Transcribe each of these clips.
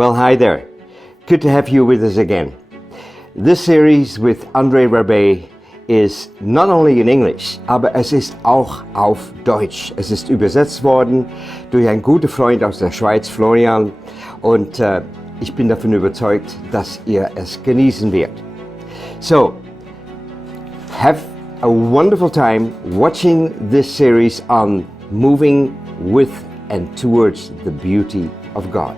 Well, hi there. Good to have you with us again. This series with André Rabe is not only in English, aber es ist auch auf Deutsch. Es ist übersetzt worden durch einen guten Freund aus der Schweiz, Florian, und ich bin davon überzeugt, dass ihr es genießen werdet. So, have a wonderful time watching this series on moving with and towards the beauty of God.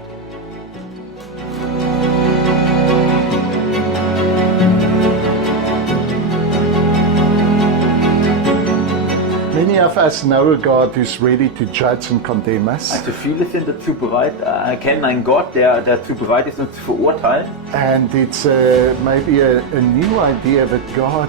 Many of us know a God who's ready to judge and condemn us. Also viele sind dazu bereit, erkennen einen Gott, der dazu bereit ist, uns zu verurteilen. And it's maybe a new idea that God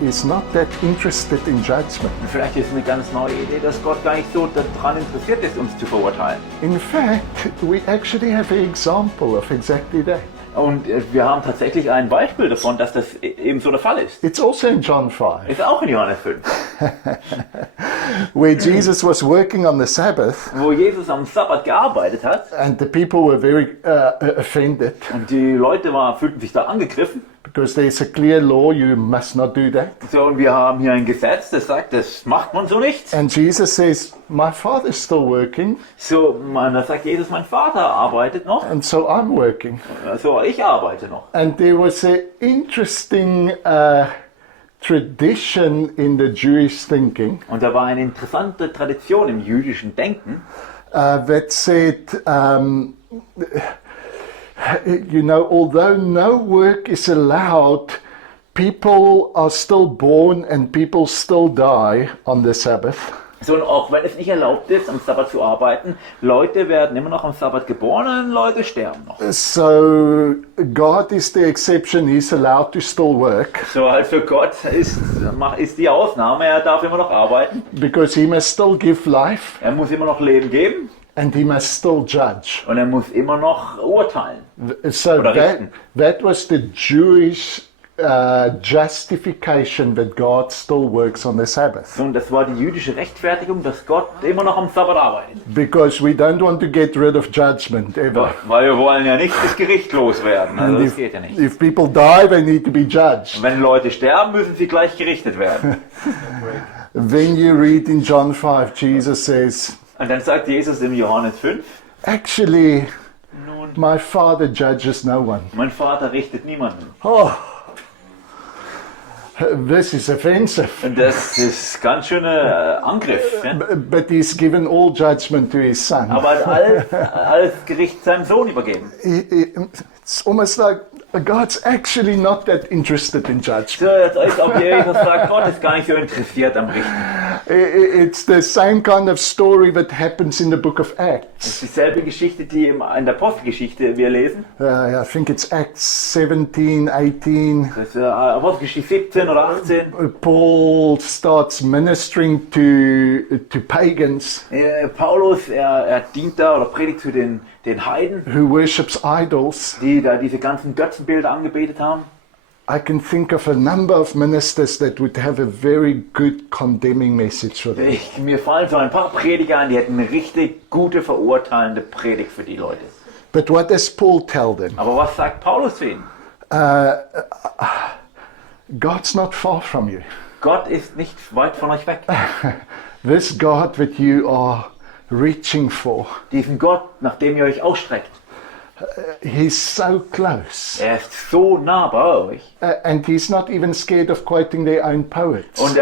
is not that interested in judgment. Und vielleicht ist es eine ganz neue Idee, dass Gott gar nicht so daran interessiert ist, uns zu verurteilen. In fact, we actually have an example of exactly that. Und wir haben tatsächlich ein Beispiel davon, dass das eben so der Fall ist. It's also in John 5, Ist auch in Johannes 5, where Jesus was working on the Sabbath, wo Jesus am Sabbat gearbeitet hat and the people were very offended und die Leute fühlten sich da angegriffen. because there's a clear law, you must not do that. So, und wir haben hier ein Gesetz, das sagt, das macht man so nicht. And Jesus says, my Father's still working, So, da sagt Jesus, mein Vater arbeitet noch, and so I'm working. so ich arbeite noch. And there was an interesting tradition in the Jewish thinking Und da war eine interessante Tradition im jüdischen Denken, that said, you know, although no work is allowed, people are still born and people still die on the Sabbath. so, und auch wenn es nicht erlaubt ist, am Sabbat zu arbeiten, Leute werden immer noch am Sabbat geboren und Leute sterben noch. So God is the exception, he's allowed to still work So, also Gott ist die Ausnahme, er darf immer noch arbeiten, because he must still give life er muss immer noch Leben geben and he must still judge. und er muss immer noch urteilen. So Oder richten. that was the Jewish justification that God still works on the Sabbath. Und das war die jüdische Rechtfertigung, dass Gott immer noch am Sabbat arbeitet. Because we don't want to get rid of judgment ever. Weil wir wollen ja nicht das Gericht loswerden, also And das geht ja nicht. if people die, they need to be judged. Wenn Leute sterben, müssen sie gleich gerichtet werden. Then you read in John 5, Jesus says, Und dann sagt Jesus in Johannes 5, actually, nun, my Father judges no one. mein Vater richtet niemanden. Oh, this is offensive. Und das ist ganz schöner Angriff. Ja? But he's given all judgment to his son. Aber alles Gericht seinem Sohn übergeben. It's almost like God's actually not that interested in judgment. So, als ob Jesus sagt, Gott ist gar nicht so interessiert am Richten. It's the same kind of story that happens in the book of Das Acts. ist dieselbe Geschichte, die in der Apostelgeschichte wir lesen. I think it's Acts 17, 18. Das ist Apostelgeschichte 17 oder 18. Paul starts ministering to pagans Paulus, er dient da oder predigt zu den Heiden, who worships idols. die da diese ganzen Götzenbilder angebetet haben. I can think of a number of ministers that would have a very good condemning message for them. Mir fallen so ein paar Prediger ein, die hätten eine richtig gute, verurteilende Predigt für die Leute. But what does Paul tell them? Aber was sagt Paulus zu ihnen? God's not far from you. Gott ist nicht weit von euch weg. This God that you are reaching for, Diesen Gott, nach dem ihr euch ausstreckt, he's so close. er ist so nah bei euch. And he's not even scared of quoting their own poets. Und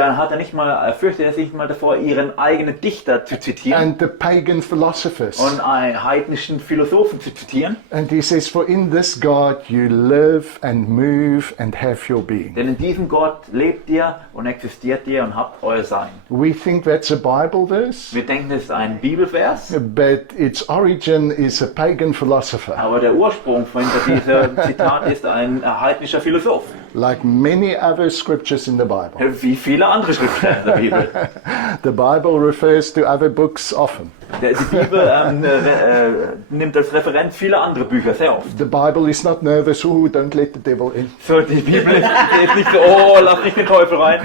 fürchtet er sich nicht mal davor, ihren eigenen Dichter zu zitieren And the pagan philosophers. und einen heidnischen Philosophen zu zitieren. And he says, for in this God you live and move and have your being. Denn in diesem Gott lebt ihr und existiert ihr und habt euer Sein. We think that's a Bible verse, Wir denken, das ist ein Bibelvers, but its origin is a pagan philosopher, aber der Ursprung hinter diesem Zitat ist ein heidnischer Philosoph. like many other scriptures in the Bible. Wie viele andere Schriftstellen in der Bibel. The Bible refers to other books often. Die Bibel nimmt als Referenz viele andere Bücher sehr oft. The Bible is not nervous, oh, don't let the devil in. So, die Bibel ist nicht so, oh, lass nicht den Teufel rein.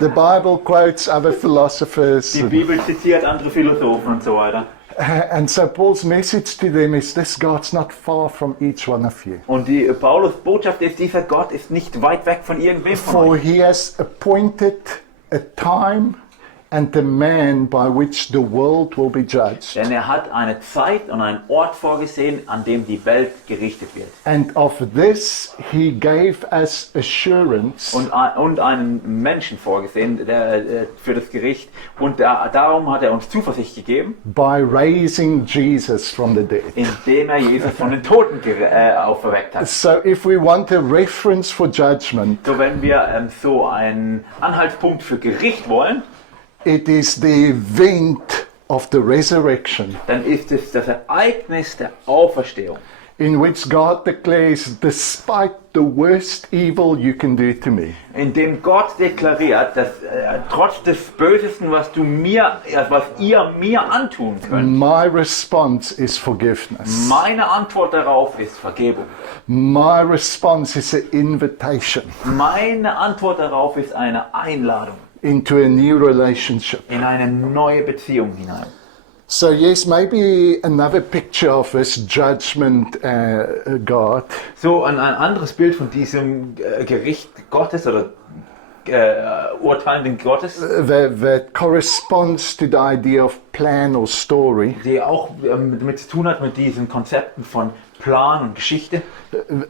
The Bible quotes other philosophers. Die Bibel zitiert andere Philosophen und so weiter. And so Paul's message to them is this: God's not far from each one of you. Und die Paulus Botschaft ist, dieser Gott ist nicht weit weg von irgendwem von For euch. he has appointed a time and a man by which the world will be judged. Denn er hat eine Zeit und einen Ort vorgesehen, an dem die Welt gerichtet wird. And of this he gave us assurance Und einen Menschen vorgesehen für das Gericht. Und darum hat er uns Zuversicht gegeben, by raising Jesus from the dead. indem er Jesus von den Toten auferweckt hat. So if we want a reference for judgment, So, wenn wir so einen Anhaltspunkt für Gericht wollen, it is the event of the resurrection dann ist es das Ereignis der Auferstehung, in which God declares, despite the worst evil you can do to me, in dem Gott deklariert, dass trotz des Bösesten, was ihr mir antun könnt, my response is forgiveness. meine Antwort darauf ist Vergebung. My response is an invitation Meine Antwort darauf ist eine Einladung into a new relationship. in eine neue Beziehung hinein. So yes, maybe another picture of this judgment God So ein anderes Bild von diesem Gericht Gottes oder urteilenden Gottes, that corresponds to the idea of plan or story. die auch damit zu tun hat mit diesen Konzepten von Plan und Geschichte.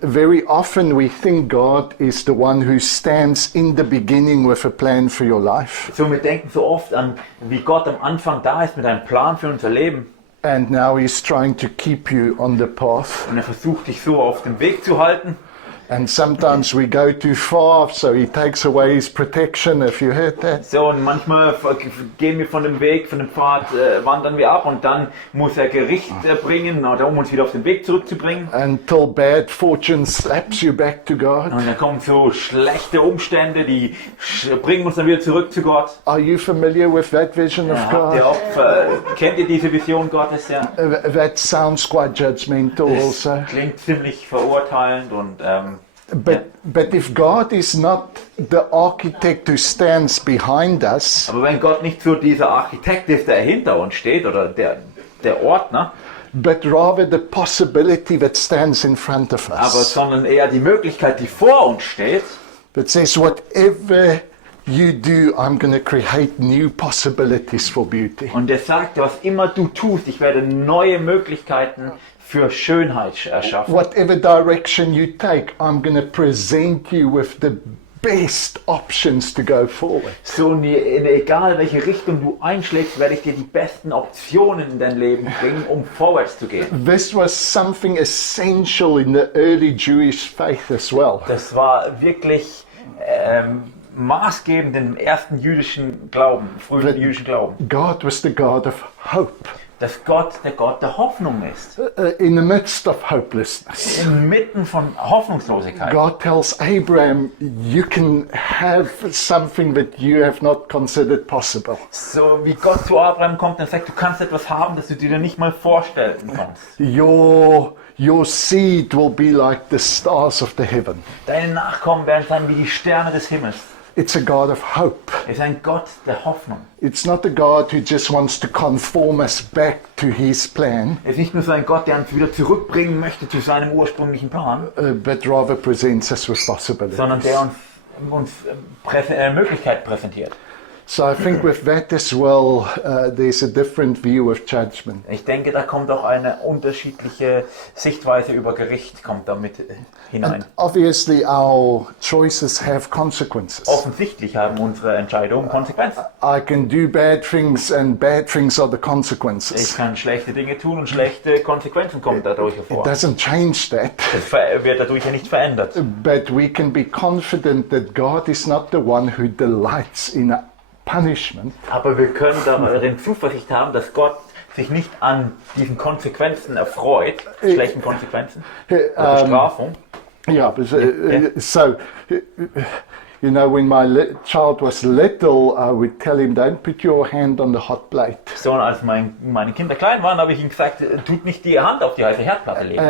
Very often we think God is the one who stands in the beginning with a plan for your life. So, wir denken so oft an, wie Gott am Anfang da ist mit einem Plan für unser Leben. And now he's trying to keep you on the path. Und er versucht dich so auf dem Weg zu halten. And sometimes we go too far, so he takes away his protection. If you heard that? So, und manchmal gehen wir von dem Weg, von dem Pfad, wandern wir ab und dann muss er Gericht bringen, oder um uns wieder auf den Weg zurückzubringen. Until bad fortune slaps you back to God. Und dann kommen so schlechte Umstände, die bringen uns dann wieder zurück zu Gott. Are you familiar with that vision of Habt ihr God? auch, kennt ihr diese Vision Gottes? Ja? That sounds quite judgmental Das also. klingt ziemlich verurteilend und But if God is not the architect who stands behind us, aber wenn Gott nicht so dieser Architekt ist, der hinter uns steht, oder der Ordner, but rather the possibility that stands in front of aber us, sondern eher die Möglichkeit, die vor uns steht, that says, whatever you do, I'm going to create new possibilities for beauty. und der sagt, was immer du tust, ich werde neue Möglichkeiten für Schönheit erschaffen. Whatever direction you take, I'm going to present you with the best options to go forward. So, egal welche Richtung du einschlägst, werde ich dir die besten Optionen in dein Leben bringen, um vorwärts zu gehen. This was something essential in the early Jewish faith as well. Das war wirklich maßgebend im ersten jüdischen Glauben, frühen jüdischen Glauben, God was the God of hope. dass Gott der Hoffnung ist. In the midst of hopelessness, Inmitten von Hoffnungslosigkeit. God tells Abraham, you can have something that you have not considered possible. So wie Gott zu Abraham kommt und sagt, du kannst etwas haben, das du dir nicht mal vorstellen kannst. Your seed will be like the stars of the heaven. Deine Nachkommen werden sein wie die Sterne des Himmels. It's a God of hope. Er ist ein Gott der Hoffnung. It's not a God who just wants to conform us back to his plan, Er ist nicht nur so ein Gott, der uns wieder zurückbringen möchte zu seinem ursprünglichen Plan, but rather presents us with possibilities. sondern der uns Möglichkeiten präsentiert. So I think with that as well, there's a different view of judgment. Ich denke, da kommt auch eine unterschiedliche Sichtweise über Gericht kommt damit hinein. Obviously, our choices have consequences. Offensichtlich haben unsere Entscheidungen Konsequenzen. I can do bad things, and bad things are the Ich consequences. kann schlechte Dinge tun und schlechte Konsequenzen kommen dadurch It hervor. doesn't change that, Das wird dadurch ja nicht verändert. but we can be confident that God is not the one who delights in punishment, Aber wir können darin Zuversicht haben, dass Gott sich nicht an diesen Konsequenzen erfreut, schlechten Konsequenzen oder Bestrafung. Yeah, but, so, you know, when my child was little, I would tell him, don't put your hand on the hot plate. So, als meine Kinder klein waren, habe ich ihnen gesagt, tut nicht die Hand auf die heiße Herdplatte legen.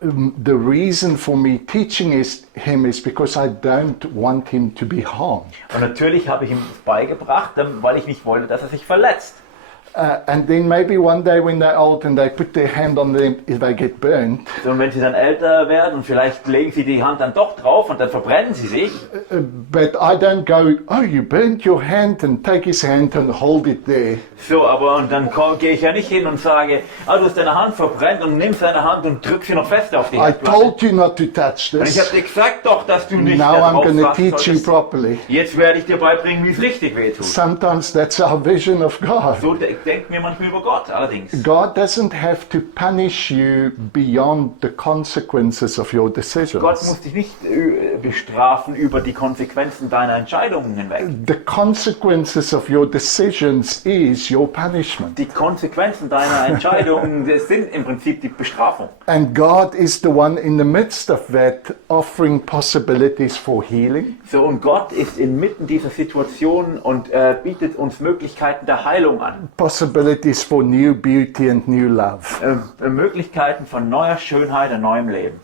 the reason for me teaching him is because I don't want him to be harmed. Und natürlich habe ich ihm das beigebracht, weil ich nicht wollte, dass er sich verletzt. And then maybe one day when they're old and they put their hand on them, if they get burnt. So, und wenn sie dann älter werden und vielleicht legen sie die Hand dann doch drauf und dann verbrennen sie sich. But I don't go, oh, you burnt your hand, and take his hand and hold it there. So, aber und dann gehe ich ja nicht hin und sage, ah, du hast deine Hand verbrennt und nimm seine Hand und drück sie noch fester auf die I Herdplatte. told you not to touch Und ich habe this. dir gesagt doch, dass du nicht Now da I'm drauf going to fassen teach you solltest. properly. Jetzt werde ich dir beibringen, wie es richtig wehtut. Sometimes that's our vision of God. So denken wir manchmal über Gott allerdings. God doesn't have to punish you beyond the consequences of your Gott decisions. muss dich nicht bestrafen über die Konsequenzen deiner Entscheidungen hinweg. The consequences of your decisions is your punishment. Die Konsequenzen deiner Entscheidungen das sind im Prinzip die Bestrafung. And God is the one in the midst of that offering possibilities for healing, So, und Gott ist inmitten dieser Situation und bietet uns Möglichkeiten der Heilung an. possibilities for new beauty and new love. Möglichkeiten von neuer Schönheit und neuem Leben.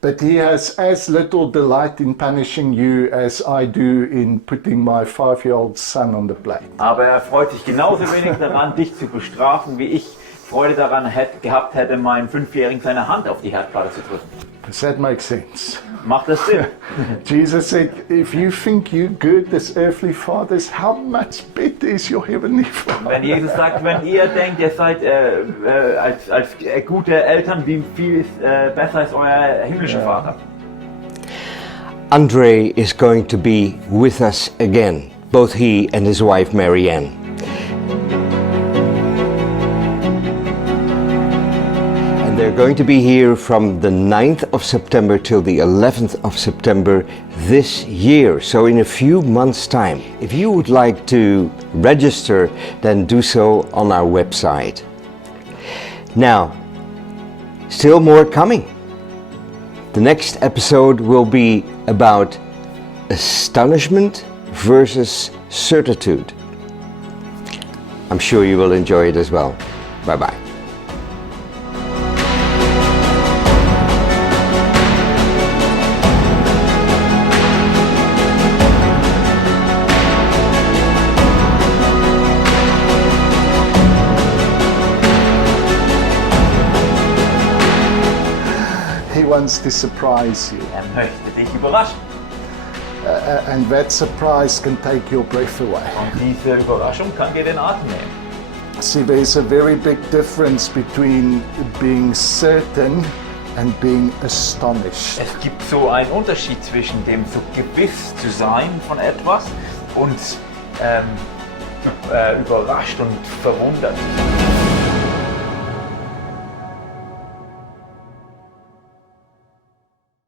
But he has as little delight in punishing you as I do in putting my 5-year-old son on the plate. Aber er freut sich genauso wenig daran, dich zu bestrafen, wie ich Freude daran gehabt hätte, meinen 5-Jährigen seine Hand auf die Herdplatte zu drücken. Does that make sense? Macht das Sinn? Jesus said, if you think you're good as earthly fathers, how much better is your heavenly Father? Wenn Jesus sagt, wenn ihr denkt, ihr seid als gute Eltern, wie viel besser ist euer himmlischer Vater? André is going to be with us again, both he and his wife Marianne. And they're going to be here from the 9th of September till the 11th of September this year, so in a few months' time. If you would like to register, then do so on our website. Now, still more coming. The next episode will be about astonishment versus certitude. I'm sure you will enjoy it as well. Bye-bye. He wants to surprise you. Er möchte dich überraschen. And that surprise can take your breath away. Und diese Überraschung kann dir den Atem nehmen. See, there's a very big difference between being certain and being astonished. Es gibt so einen Unterschied zwischen dem so gewiss zu sein von etwas und überrascht und verwundert.